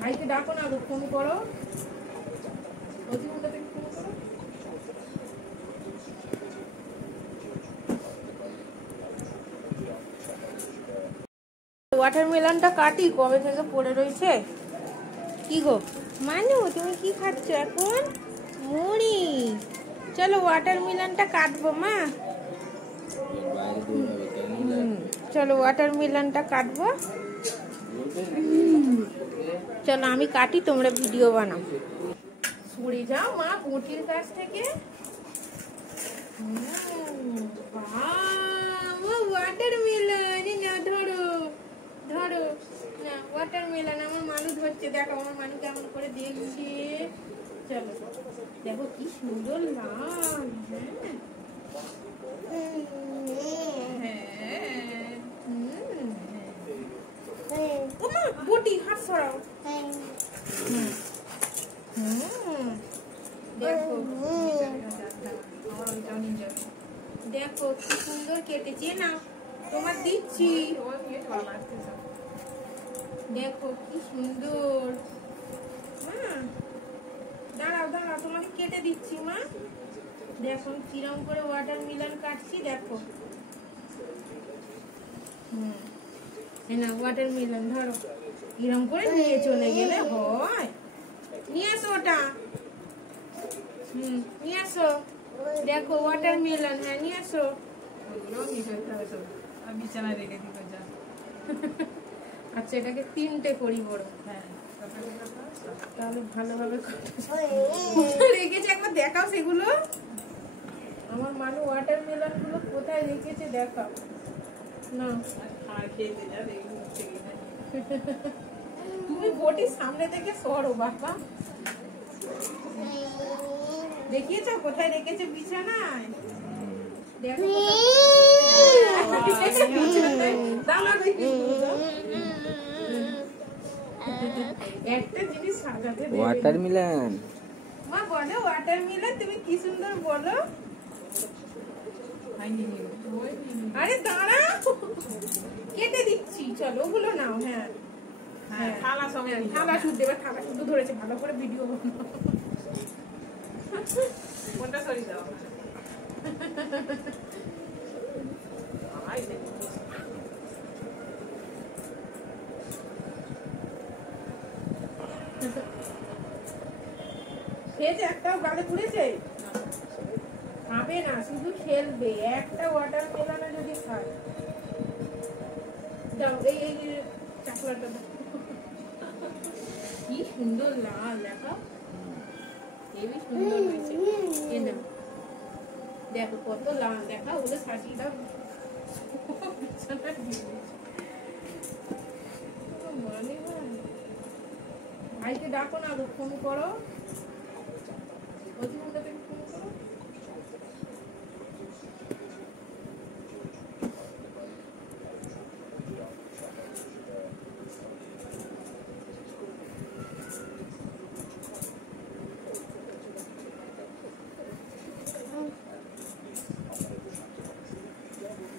ভাইকে ডাকো না, ফোন করো, অতিমুখা থেকে ফোন করো। ওয়াটারমেলনটা কাটি, কবে থেকে পড়ে রয়েছে। কি গো মানু, তুমি কি খাচ্ছ এখন? মুড়ি। চলো ওয়াটারমেলনটা কাটবো মা। চলো ওয়াটারমেলনটা কাটবো। চলো আমি কাটি, তোমরা ভিডিও বানাও। সরে যাও মা বটির কাছ থেকে। ওয়াটারমেলন না, ধরো ধরো না, ওয়াটারমেলন আমার মানু ধরছে। দেখো আমার মানু কেমন করে দেখছে। চলো দেখো কি সুন্দর লাল। বটি হাত সরাও। দেখো দেখো কি সুন্দর কেটেছে না, তোমার দিচ্ছি। দেখো কি সুন্দর। দাঁড়াও দাঁড়াও, তোমাকে কেটে দিচ্ছি মা। দেখো কিরম করে ওয়াটারমেলন কাটছি। দেখো না ওয়াটারমেলন ধরো, কিরম করে নিয়ে চলে গেলে হয়। নিয়ে আসো ওটা, নিয়ে আসো। দেখো ওয়াটারমেলন, হ্যাঁ নিয়ে আসো। বিছানায় রেখে দিব। আচ্ছা এটাকে 3টে করি বড়। হ্যাঁ তাহলে ভালোভাবে রেখেছে, একবার দেখাও সেগুলো। আমার মানু ওয়াটারমেলন গুলো কোথায় রেখেছে দেখাও না। তুমি বটির সামনে থেকে সরো বাবা। দেখিয়েছো কোথায় রেখেছে? বিছানায়। দেখো একটা জিনিস সাজাতে দেবে। ওয়াটারমেলন মা বলো ওয়াটারমেলন, তুমি কি সুন্দর বলো। আরে দাঁড়াও, কেটে দিচ্ছি। চলো ওগুলো নাও। হ্যাঁ হ্যাঁ থালা সঙ্গে, থালা শুদ্ধ দেবে। থালা শুদ্ধ ধরেছে, ভালো করে ভিডিও বানাও। কোনটা সরি দাও। খেয়েছে, একটাও গালে পুড়েছে? খাবে না, শুধু খেলবে। একটা ওয়াটারমেলনে যদি খায়। দাও এই চাকলাটা দাও। কি সুন্দর লাল, দেখো হেবি সুন্দর হয়েছে। এ নাও দেখো কত লাল, দেখা ওগুলো সাজিয়ে দাও। ভাইকে ডাকো না, ফোন করো, অতিমুখা থেকে ফোন করো।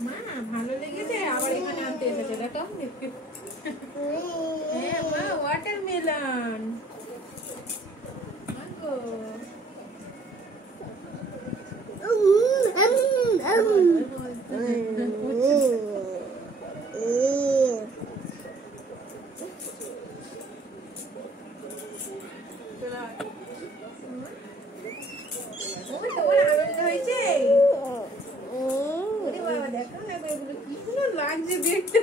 মা ভালো লেগেছে, আবার এখানে আনতে এসেছে। দেখো হ্যাঁ মা ওয়াটারমেলন। তোমার আনন্দ হয়েছে? দেখো না এগুলো কি সুন্দর লাগছে দেখতে।